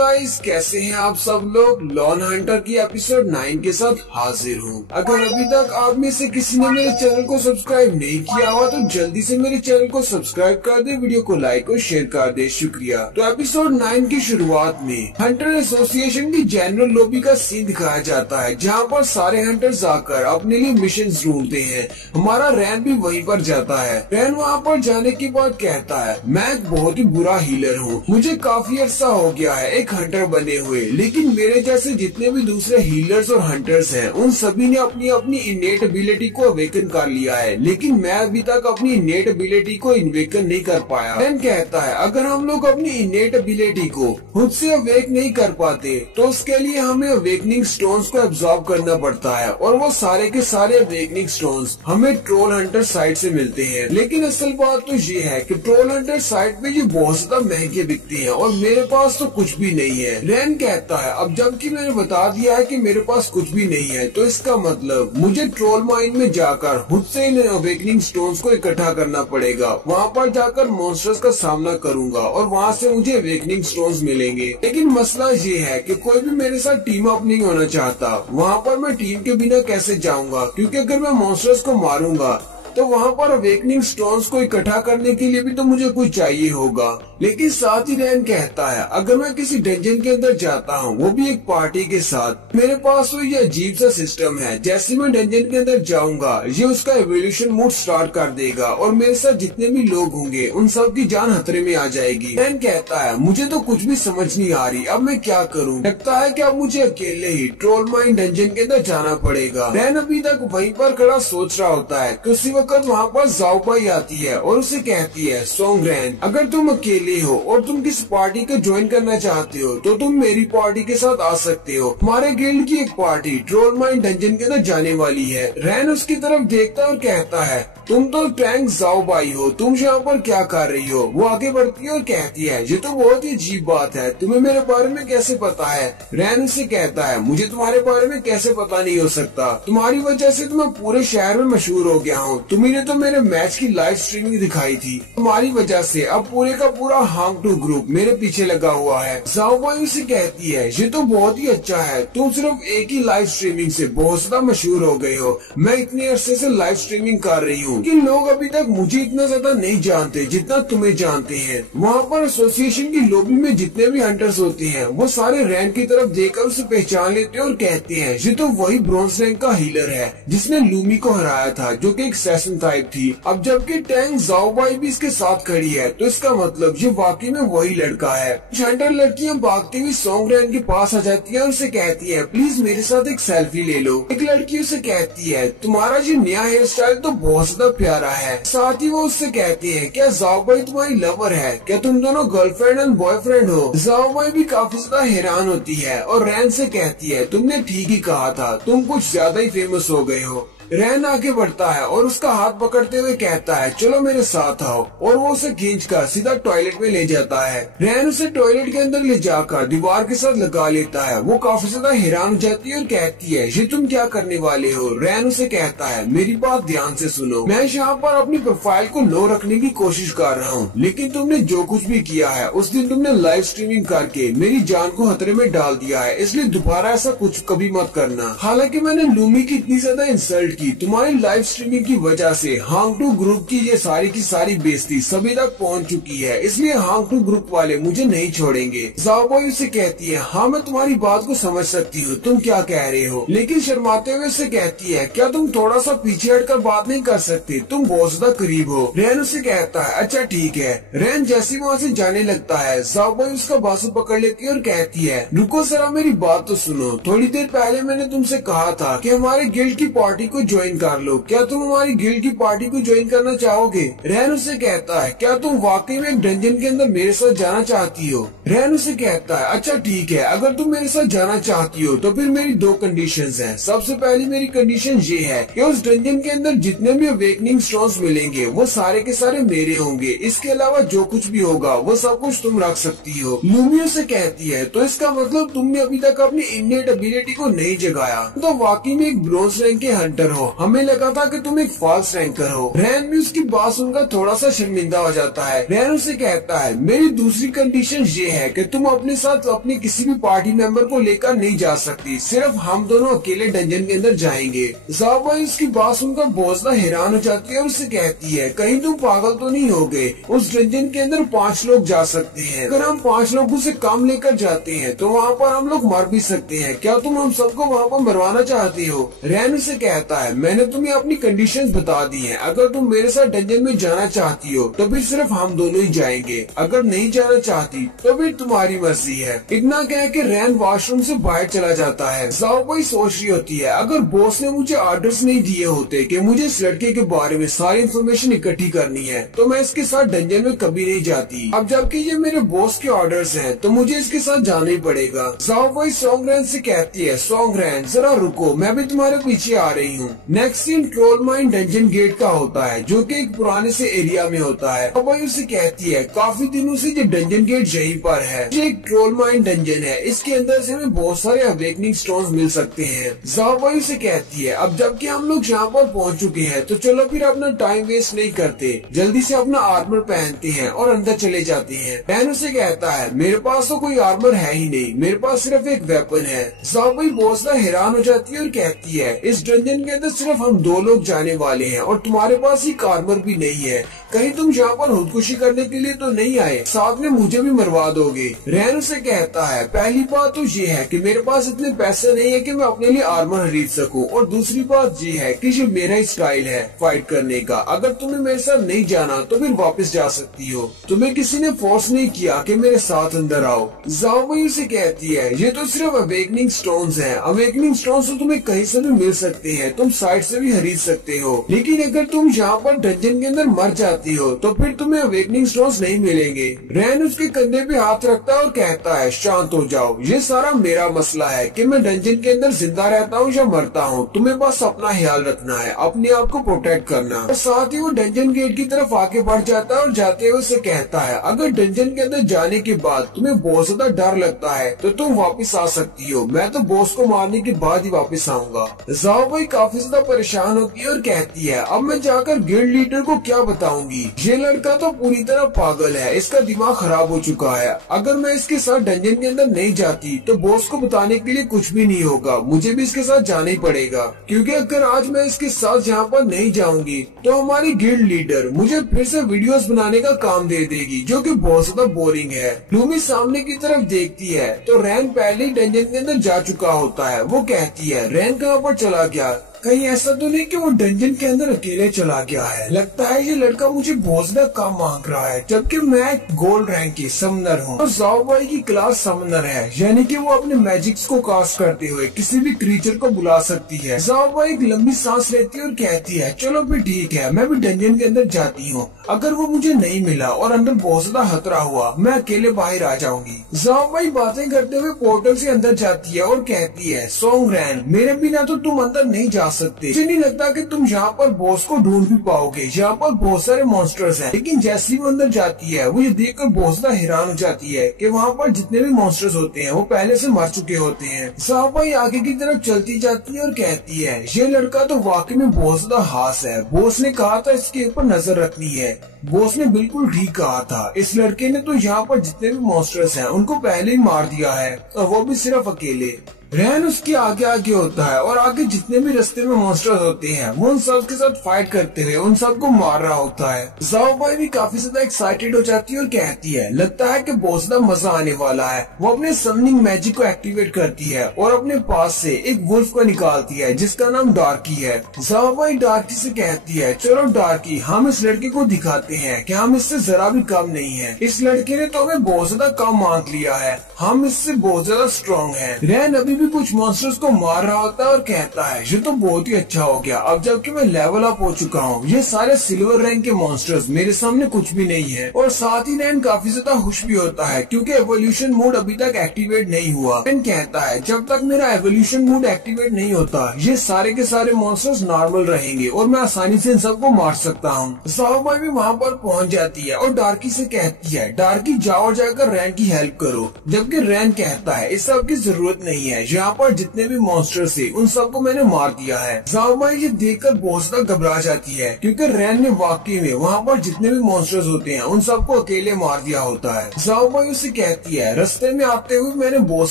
Guys, कैसे हैं आप सब लोग। लॉन हंटर की एपिसोड 9 के साथ हाजिर हूँ। अगर अभी तक आप में से किसी ने मेरे चैनल को सब्सक्राइब नहीं किया हुआ तो जल्दी से मेरे चैनल को सब्सक्राइब कर दे, वीडियो को लाइक और शेयर कर दे, शुक्रिया। तो एपिसोड 9 की शुरुआत में हंटर एसोसिएशन की जनरल लॉबी का सीन दिखाया जाता है, जहाँ पर सारे हंटर्स आकर अपने लिए मिशन ढूंढते हैं। हमारा रैन भी वहीं पर जाता है। रैन वहाँ पर जाने के बाद कहता है, मैं एक बहुत ही बुरा हीलर हूँ, मुझे काफी अरसा हो गया है एक हंटर बने हुए, लेकिन मेरे जैसे जितने भी दूसरे हीलर्स और हंटर्स हैं उन सभी ने अपनी अपनी इनेट एबिलिटी को अवेकन कर लिया है, लेकिन मैं अभी तक अपनी इनेट एबिलिटी को इन्वेकन नहीं कर पाया। रैन कहता है, अगर हम लोग अपनी इनेट एबिलिटी को खुद से अवेक नहीं कर पाते तो उसके लिए हमें अवेकनिंग स्टोन्स को एब्जॉर्ब करना पड़ता है, और वो सारे के सारे अवेकनिंग स्टोन्स हमें ट्रोल हंटर साइट से मिलते हैं। लेकिन असल बात तो ये है कि ट्रोल हंटर साइट पे ये बहुत ज्यादा महंगे बिकते हैं और मेरे पास तो कुछ भी नहीं है। रैन कहता है, अब जबकि मैंने बता दिया है कि मेरे पास कुछ भी नहीं है, तो इसका मतलब मुझे ट्रोल माइन में जाकर खुद से इन अवेकनिंग स्टोन्स को इकट्ठा करना पड़ेगा। वहाँ पर जाकर मॉन्स्टर्स का सामना करूंगा और वहाँ से मुझे अवेकनिंग स्टोन्स मिलेंगे। लेकिन मसला ये है कि कोई भी मेरे साथ टीम अप नहीं होना चाहता। वहाँ पर मैं टीम के बिना कैसे जाऊंगा, क्योंकि अगर मैं मॉन्स्टर्स को मारूंगा तो वहाँ पर अवेकनिंग स्टोन्स को इकट्ठा करने के लिए भी तो मुझे कुछ चाहिए होगा। लेकिन साथ ही रैन कहता है, अगर मैं किसी डंजन के अंदर जाता हूँ, वो भी एक पार्टी के साथ, मेरे पास तो ये अजीब सा सिस्टम है। जैसे मैं डंजन के अंदर जाऊंगा ये उसका एवोल्यूशन मोड स्टार्ट कर देगा और मेरे साथ जितने भी लोग होंगे उन सब की जान खतरे में आ जाएगी। रैन कहता है, मुझे तो कुछ भी समझ नहीं आ रही, अब मैं क्या करूँ। लगता है कि अब मुझे अकेले ही ट्रोल माइन डंजन के अंदर जाना पड़ेगा। रैन अभी तक वहीं पर खड़ा सोच रहा होता है कि उसी वक्त वहाँ पर ज़ाओबाई आती है और उसे कहती है, सोंग रैन, अगर तुम अकेले हो और तुम किस पार्टी को ज्वाइन करना चाहते हो तो तुम मेरी पार्टी के साथ आ सकते हो। हमारे गिल्ड की एक पार्टी ट्रोल माइन डंजन के अंदर जाने वाली है। रैन उसकी तरफ देखता है और कहता है, तुम तो टैंक ज़ाओबाई हो, तुम यहाँ पर क्या कर रही हो। वो आगे बढ़ती है और कहती है, ये तो बहुत ही अजीब बात है, तुम्हें मेरे बारे में कैसे पता है। रैन उसे कहता है, मुझे तुम्हारे बारे में कैसे पता नहीं हो सकता, तुम्हारी वजह से तो मैं पूरे शहर में मशहूर हो गया हूँ। तुम्हें तो मेरे मैच की लाइव स्ट्रीमिंग दिखाई थी, तुम्हारी वजह से अब पूरे का पूरा हांग-टू ग्रुप मेरे पीछे लगा हुआ है। ज़ाओबाई उसे कहती है, ये तो बहुत ही अच्छा है, तुम सिर्फ एक ही लाइव स्ट्रीमिंग से बहुत ज्यादा मशहूर हो गए हो। मैं इतने अरसे से लाइव स्ट्रीमिंग कर रही हूँ कि लोग अभी तक मुझे इतना ज्यादा नहीं जानते जितना तुम्हें जानते हैं। वहाँ पर एसोसिएशन की लॉबी में जितने भी हंटर्स होते हैं वो सारे रैन की तरफ देखकर उसे पहचान लेते हैं और कहते हैं, ये तो वही ब्रॉन्ज रैंक का हीलर है जिसने लूमी को हराया था, जो कि एक सेशन टाइप थी। अब जबकि टैंक ज़ाओबाई भी इसके साथ खड़ी है तो इसका मतलब ये वाकई में वही लड़का है। हंटर लड़कियां भागती हुई सोंग रैन के पास आ जाती है और उसे कहती है, प्लीज मेरे साथ एक सेल्फी ले लो। एक लड़की उसे कहती है, तुम्हारा ये नया हेयर स्टाइल तो बहुत ज्यादा प्यारा है। साथ ही वो उससे कहती है, क्या ज़ाओबाई तुम्हारी लवर है, क्या तुम दोनों गर्लफ्रेंड एंड बॉयफ्रेंड हो। ज़ाओबाई भी काफी ज्यादा हैरान होती है और रैन से कहती है, तुमने ठीक ही कहा था, तुम कुछ ज्यादा ही फेमस हो गए हो। रैन आगे बढ़ता है और उसका हाथ पकड़ते हुए कहता है, चलो मेरे साथ आओ, और वो उसे खींचकर सीधा टॉयलेट में ले जाता है। रैन उसे टॉयलेट के अंदर ले जाकर दीवार के साथ लगा लेता है। वो काफी ज्यादा हैरान हो जाती है और कहती है, ये तुम क्या करने वाले हो। रैन उसे कहता है, मेरी बात ध्यान से सुनो, मैं यहाँ पर अपनी प्रोफाइल को लो रखने की कोशिश कर रहा हूँ, लेकिन तुमने जो कुछ भी किया है उस दिन तुमने लाइव स्ट्रीमिंग करके मेरी जान को खतरे में डाल दिया है, इसलिए दोबारा ऐसा कुछ कभी मत करना। हालांकि मैंने लूमी की इतनी ज्यादा इंसल्ट की, तुम्हारी लाइव स्ट्रीमिंग की वजह से हांग-टू ग्रुप की ये सारी की सारी बेइज्जती सभी तक पहुंच चुकी है, इसलिए हांग-टू ग्रुप वाले मुझे नहीं छोड़ेंगे। ज़ाओबाई उसे कहती है, हाँ मैं तुम्हारी बात को समझ सकती हूँ, तुम क्या कह रहे हो, लेकिन शर्माते हुए उसे कहती है, क्या तुम थोड़ा सा पीछे हटकर बात नहीं कर सकते, तुम बहुत ज्यादा करीब हो। रैन उसे कहता है, अच्छा ठीक है। रैन जैसे वहाँ से जाने लगता है, ज़ाओबाई उसका बाजू पकड़ लेती है और कहती है, रुको जरा मेरी बात तो सुनो, थोड़ी देर पहले मैंने तुमसे कहा था कि हमारे गिल्ड की पार्टी को ज्वाइन कर लो, क्या तुम हमारी गिल्ड की पार्टी को ज्वाइन करना चाहोगे। रैन उसे कहता है, क्या तुम वाकई में एक डंजन के अंदर मेरे साथ जाना चाहती हो। रैन उसे कहता है, अच्छा ठीक है, अगर तुम मेरे साथ जाना चाहती हो तो फिर मेरी दो कंडीशंस हैं। सबसे पहली मेरी कंडीशन ये है कि उस डंजन के अंदर जितने भी अवेकनिंग स्टोन्स मिलेंगे वो सारे के सारे मेरे होंगे, इसके अलावा जो कुछ भी होगा वो सब कुछ तुम रख सकती हो। लूमी उसे कहती है, तो इसका मतलब तुमने अभी तक अपनी इनेट एबिलिटी को नहीं जगाया, तो वाकई में एक ब्रॉन्ज रैंक के हंटर हो, हमें लगा था कि तुम एक फॉल्स रैंकर हो। रैन भी उसकी बात सुनकर थोड़ा सा शर्मिंदा हो जाता है। रैन उसे कहता है, मेरी दूसरी कंडीशन ये है कि तुम अपने साथ अपने किसी भी पार्टी मेंबर को लेकर नहीं जा सकती, सिर्फ हम दोनों अकेले डंजन के अंदर जाएंगे। ज़ाओबाई उसकी बात सुनकर बहुत ज्यादा हैरान हो जाती है और उसे कहती है, कहीं तुम पागल तो नहीं हो गए? उस डंजन के अंदर 5 लोग जा सकते हैं। अगर हम 5 लोगों से कम लेकर जाते हैं तो वहाँ पर हम लोग मर भी सकते हैं। क्या तुम हम सबको वहाँ पर मरवाना चाहती हो? रैन उसे कहता है, मैंने तुम्हें अपनी कंडीशंस बता दी हैं। अगर तुम मेरे साथ डंजन में जाना चाहती हो तो फिर सिर्फ हम दोनों ही जाएंगे, अगर नहीं जाना चाहती तो फिर तुम्हारी मर्जी है। इतना कह के रैन वॉशरूम से बाहर चला जाता है। ज़ाओबाई सोच रही होती है, अगर बॉस ने मुझे ऑर्डर्स नहीं दिए होते कि मुझे इस लड़के के बारे में सारी इन्फॉर्मेशन इकट्ठी करनी है तो मैं इसके साथ डंजन में कभी नहीं जाती। अब जबकि ये मेरे बॉस के ऑर्डर्स हैं तो मुझे इसके साथ जाना ही पड़ेगा। ज़ाओबाई सॉन्गरैन से कहती है, सॉन्गरैन जरा रुको, मैं भी तुम्हारे पीछे आ रही हूँ। Next scene troll mine dungeon gate का होता है जो कि एक पुराने से एरिया में होता है। ज़ाओबाई उसे कहती है, काफी दिनों से ये डंजन गेट यहीं पर है। ये एक ट्रोल माइन डंजन है, इसके अंदर से हमें बहुत सारे अवेकनिंग स्टोन्स मिल सकते हैं। ज़ाओबाई से कहती है, अब जबकि हम लोग यहाँ पर पहुँच चुके हैं तो चलो फिर अपना टाइम वेस्ट नहीं करते, जल्दी से अपना आर्मर पहनते हैं और अंदर चले जाते हैं। रैन उसे कहता है, मेरे पास तो कोई आर्मर है ही नहीं, मेरे पास सिर्फ एक वेपन है। ज़ाओबाई बहुत ज्यादा हैरान हो जाती है और कहती है, इस डंजन के अंदर सिर्फ हम 2 लोग जाने वाले हैं और तुम्हारे पास एक आर्मर भी नहीं है, कहीं तुम यहाँ पर खुदकुशी करने के लिए तो नहीं आए? साथ में मुझे भी मरवा दोगे? रैन उसे कहता है, पहली बात तो ये है कि मेरे पास इतने पैसे नहीं है कि मैं अपने लिए आर्मर खरीद सकूं, और दूसरी बात ये है कि ये मेरा ही स्टाइल है फाइट करने का। अगर तुम्हें मेरे साथ नहीं जाना तो फिर वापस जा सकती हो, तुम्हें किसी ने फोर्स नहीं किया कि मेरे साथ अंदर आओ। ज़ाओबाई उसे कहती है, ये तो सिर्फ अवेकनिंग स्टोन्स हैं। अवेकनिंग स्टोन्स तो तुम्हें कहीं से भी मिल सकते हैं, तुम साइड से भी खरीद सकते हो, लेकिन अगर तुम यहाँ पर डंजन के अंदर मर जाती हो तो फिर तुम्हें अवेकनिंग स्टोन्स नहीं मिलेंगे। रैन उसके कंधे पे हाथ रखता है और कहता है, शांत हो जाओ, ये सारा मेरा मसला है कि मैं डंजन के अंदर जिंदा रहता हूँ या मरता हूँ, तुम्हें बस अपना ख्याल रखना है, अपने आप को प्रोटेक्ट करना। और साथ ही वो डंजन गेट की तरफ आगे बढ़ जाता है और जाते हुए उसे कहता है, अगर डंजन के अंदर जाने के बाद तुम्हें बहुत ज्यादा डर लगता है तो तुम वापस आ सकती हो, मैं तो बॉस को मारने के बाद ही वापस आऊंगा। ज़ाओबाई काफी ज्यादा परेशान होती है और कहती है, अब मैं जाकर गिल्ड लीडर को क्या बताऊंगी? ये लड़का तो पूरी तरह पागल है, इसका दिमाग खराब हो चुका है। अगर मैं इसके साथ डंजन के अंदर नहीं जाती तो बॉस को बताने के लिए कुछ भी नहीं होगा, मुझे भी इसके साथ जाना ही पड़ेगा, क्योंकि अगर आज मैं इसके साथ यहाँ पर नहीं जाऊंगी तो हमारी गिल्ड लीडर मुझे फिर से वीडियोस बनाने का काम दे देगी, जो कि बहुत ज्यादा बोरिंग है। लूमी सामने की तरफ देखती है तो रैन पहले ही डंजन के अंदर जा चुका होता है। वो कहती है, रैन कहाँ पर चला गया? कहीं ऐसा तो नहीं कि वो डंजन के अंदर अकेले चला गया है? लगता है ये लड़का मुझे बहुत ज्यादा काम मांग रहा है, जबकि मैं गोल्ड रैंक की समनर हूँ और ज़ाओबाई की क्लास समनर है, यानी कि वो अपने मैजिक्स को कास्ट करते हुए किसी भी क्रीचर को बुला सकती है। ज़ाओबाई एक लंबी सांस लेती है और कहती है, चलो फिर ठीक है, मैं भी डंजन के अंदर जाती हूँ। अगर वो मुझे नहीं मिला और अंदर बहुत ज्यादा खतरा हुआ, मैं अकेले बाहर आ जाऊंगी। ज़ाओबाई बातें करते हुए पोर्टल से अंदर जाती है और कहती है, सॉन्गरैन, मेरे बिना तो तुम अंदर नहीं जा सकते। मुझे नहीं लगता कि तुम यहाँ पर बॉस को ढूंढ भी पाओगे, यहाँ पर बहुत सारे मॉन्स्टर्स हैं। लेकिन जैसे ही वो अंदर जाती है वो ये देखकर बहुत ज्यादा हैरान हो जाती है कि वहाँ पर जितने भी मॉन्स्टर्स होते हैं वो पहले से मर चुके होते हैं। ज़ाओबाई आगे की तरफ चलती जाती है और कहती है, ये लड़का तो वाकई में बहुत ज्यादा हास है, बॉस ने कहा था इसके ऊपर नजर रखनी है। बॉस ने बिल्कुल ठीक कहा था, इस लड़के ने तो यहाँ पर जितने भी मॉन्स्टर्स हैं उनको पहले ही मार दिया है, और वो भी सिर्फ अकेले। रैन उसके आगे आगे होता है और आगे जितने भी रास्ते में मॉन्स्टर्स होते हैं वो उन सब के साथ फाइट करते हुए उन सबको मार रहा होता है। ज़ाओबाई भी काफी ज्यादा एक्साइटेड हो जाती है और कहती है, लगता है कि बहुत ज्यादा मजा आने वाला है। वो अपने समनिंग मैजिक को एक्टिवेट करती है और अपने पास से एक वुल्फ को निकालती है जिसका नाम डार्की है। ज़ाओबाई डार्की से कहती है, चलो डार्की, हम इस लड़के को दिखाते हैं कि हम इससे जरा भी कम नहीं है। इस लड़के ने तो हमें बहुत ज्यादा कम मांग लिया है, हम इससे बहुत ज्यादा स्ट्रॉन्ग है। रैन अभी भी कुछ मॉन्स्टर्स को मार रहा होता है और कहता है, ये तो बहुत ही अच्छा हो गया, अब जबकि मैं लेवल अप हो चुका हूँ, ये सारे सिल्वर रैंक के मॉन्स्टर्स मेरे सामने कुछ भी नहीं है। और साथ ही रैन काफी ज्यादा खुश भी होता है क्योंकि एवोल्यूशन मोड अभी तक एक्टिवेट नहीं हुआ। रैन कहता है, जब तक मेरा एवोल्यूशन मोड एक्टिवेट नहीं होता ये सारे के सारे मॉन्स्टर्स नॉर्मल रहेंगे और मैं आसानी से इन सबको मार सकता हूँ। ज़ाओबाई भी वहाँ पर पहुँच जाती है और डार्की से कहती है, डार्की जाओ और जाकर रैन की हेल्प करो, जबकि रैन कहता है, इस सब की जरूरत नहीं है, जहाँ पर जितने भी मॉन्स्टर्स थे उन सबको मैंने मार दिया है। ज़ाओबाई ये देखकर बहुत ज्यादा घबरा जाती है क्योंकि रैन ने वाकई में वहाँ पर जितने भी मॉन्स्टर्स होते हैं उन सबको अकेले मार दिया होता है। ज़ाओबाई उसे कहती है, रास्ते में आते हुए मैंने बहुत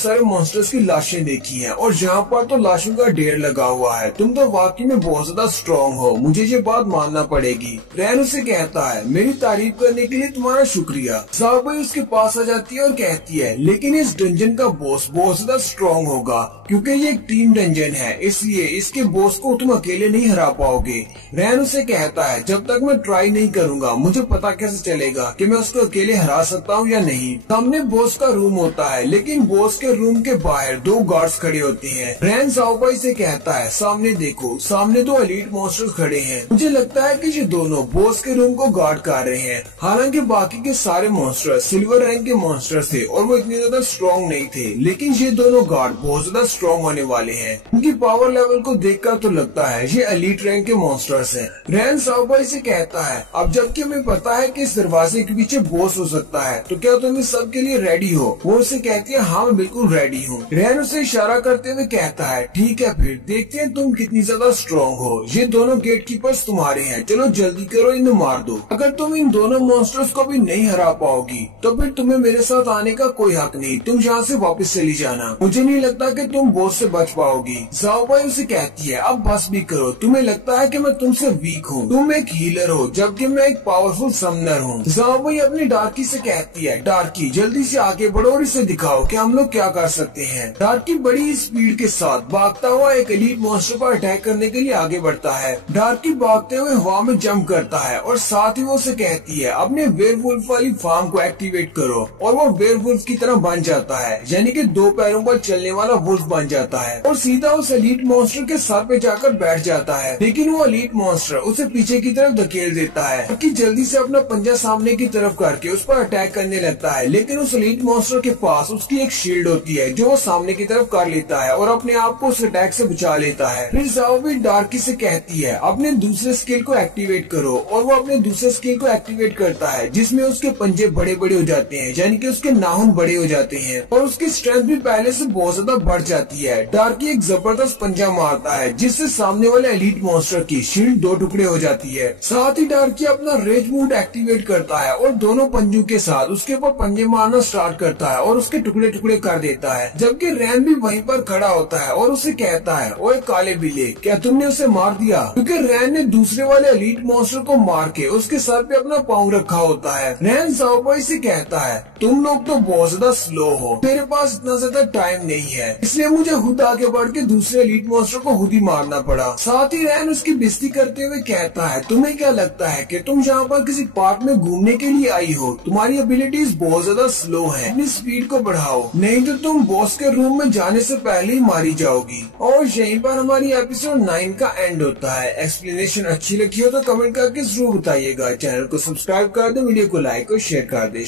सारे मॉन्स्टर्स की लाशें देखी है और जहाँ पर तो लाशों का ढेर लगा हुआ है। तुम तो वाकई में बहुत ज्यादा स्ट्रॉन्ग हो, मुझे ये बात मानना पड़ेगी। रैन उसे कहता है, मेरी तारीफ करने के लिए तुम्हारा शुक्रिया। ज़ाओबाई उसके पास आ जाती है और कहती है, लेकिन इस डंजन का बॉस बहुत ज्यादा स्ट्रॉन्ग होगा क्योंकि ये एक टीम डंजन है, इसलिए इसके बॉस को तुम अकेले नहीं हरा पाओगे। रैन उसे कहता है, जब तक मैं ट्राई नहीं करूंगा मुझे पता कैसे चलेगा कि मैं उसको अकेले हरा सकता हूँ या नहीं। सामने बॉस का रूम होता है लेकिन बॉस के रूम के बाहर 2 गार्ड्स खड़े होते हैं। रैन ज़ाओबाई से कहता है, सामने देखो, सामने 2 एलीट मॉन्स्टर्स खड़े हैं। मुझे लगता है कि ये दोनों बॉस के रूम को गार्ड कर रहे हैं। हालांकि बाकी के सारे मॉन्स्टर्स सिल्वर रैंक के मॉन्स्टर्स थे और वो इतने ज्यादा स्ट्रॉन्ग नहीं थे, लेकिन ये दोनों गार्ड बहुत ज्यादा स्ट्रॉन्ग होने वाले हैं। उनकी पावर लेवल को देखकर तो लगता है ये एलीट रैंक के मॉन्स्टर्स हैं। रैन ज़ाओबाई से कहता है, अब जबकि हमें पता है कि इस दरवाजे के पीछे बॉस हो सकता है तो क्या तुम इस सब के लिए रेडी हो? वो उसे कहती है, हाँ मैं बिल्कुल रेडी हूँ। रैन उसे इशारा करते हुए कहता है, ठीक है फिर देखते हैं तुम कितनी ज्यादा स्ट्रॉन्ग हो। ये दोनों गेट कीपर्स तुम्हारे हैं, चलो जल्दी करो, इन्हें मार दो। अगर तुम इन दोनों मॉन्स्टर्स को भी नहीं हरा पाओगी तो फिर तुम्हें मेरे साथ आने का कोई हक नहीं, तुम यहाँ से वापस चली जाना। मुझे नहीं लगता कि तुम बॉस से बच पाओगी। ज़ाओबाई उसे कहती है, अब बस भी करो, तुम्हें लगता है कि मैं तुमसे वीक हूँ, तुम एक हीलर हो जबकि मैं एक पावरफुल समनर हूँ। ज़ाओबाई अपनी डार्की से कहती है, डार्की जल्दी से आगे बढ़ो और इसे दिखाओ कि हम लोग क्या कर सकते हैं। डार्की बड़ी स्पीड के साथ भागता हुआ एक एलीट मॉन्स्टर पर अटैक करने के लिए आगे बढ़ता है। डार्की भागते हुए हवा में जंप करता है और साथ ही वो उसे कहती है, अपने वेयरवुल्फ वाली फार्म को एक्टिवेट करो, और वो वेयरवुल्फ की तरह बन जाता है, यानी कि 2 पैरों पर चलने वाला वुल्फ बन जाता है और सीधा उस एलीट मॉन्स्टर के सर पे जाकर बैठ जाता है। लेकिन वो एलीट मॉन्स्टर उसे पीछे की तरफ धकेल देता है कि जल्दी से अपना पंजा सामने की तरफ करके उस पर अटैक करने लगता है। लेकिन उस एलीट मॉन्स्टर के पास उसकी एक शील्ड होती है जो वो सामने की तरफ कर लेता है और अपने आप को उस अटैक से बचा लेता है। फिर ज़ाओबाई डार्की से कहती है, अपने दूसरे स्किल को एक्टिवेट करो, और वो अपने दूसरे स्किल को एक्टिवेट करता है जिसमें उसके पंजे बड़े बड़े हो जाते हैं, यानी कि उसके नाखून बड़े हो जाते हैं और उसकी स्ट्रेंथ भी पहले से बहुत ज्यादा बढ़ जाती है। डार्की एक जबरदस्त पंजा मारता है जिससे सामने वाले एलीट मॉन्स्टर की शील्ड 2 टुकड़े हो जाती है। साथ ही डार्की अपना रेज मूड एक्टिवेट करता है और दोनों पंजों के साथ उसके ऊपर पंजे मारना स्टार्ट करता है और उसके टुकड़े टुकड़े कर देता है। जबकि रैन भी वहीं पर खड़ा होता है और उसे कहता है, ओए काले बिल्ले, क्या तुमने उसे मार दिया? क्योंकि रैन ने दूसरे वाले एलीट मॉन्स्टर को मार के उसके सर पे अपना पाँव रखा होता है। रैन ज़ाओबाई से कहता है, तुम लोग तो बहुत ज्यादा स्लो हो, मेरे पास इतना ज्यादा टाइम नहीं है, इसलिए मुझे खुद आगे बढ़ के दूसरे एलीट मॉन्स्टर को खुद ही मारना पड़ा। साथ ही रैन उसकी बेइज्जती करते हुए कहता है, तुम्हें क्या लगता है कि तुम यहाँ पर किसी पार्क में घूमने के लिए आई हो? तुम्हारी एबिलिटीज बहुत ज्यादा स्लो है, अपनी स्पीड को बढ़ाओ, नहीं तो तुम बॉस के रूम में जाने से पहले ही मारी जाओगी। और यहीं पर हमारी एपिसोड 9 का एंड होता है। एक्सप्लेनेशन अच्छी लगी हो तो कमेंट करके जरूर बताइएगा। चैनल को सब्सक्राइब कर दो, वीडियो को लाइक और शेयर कर दे।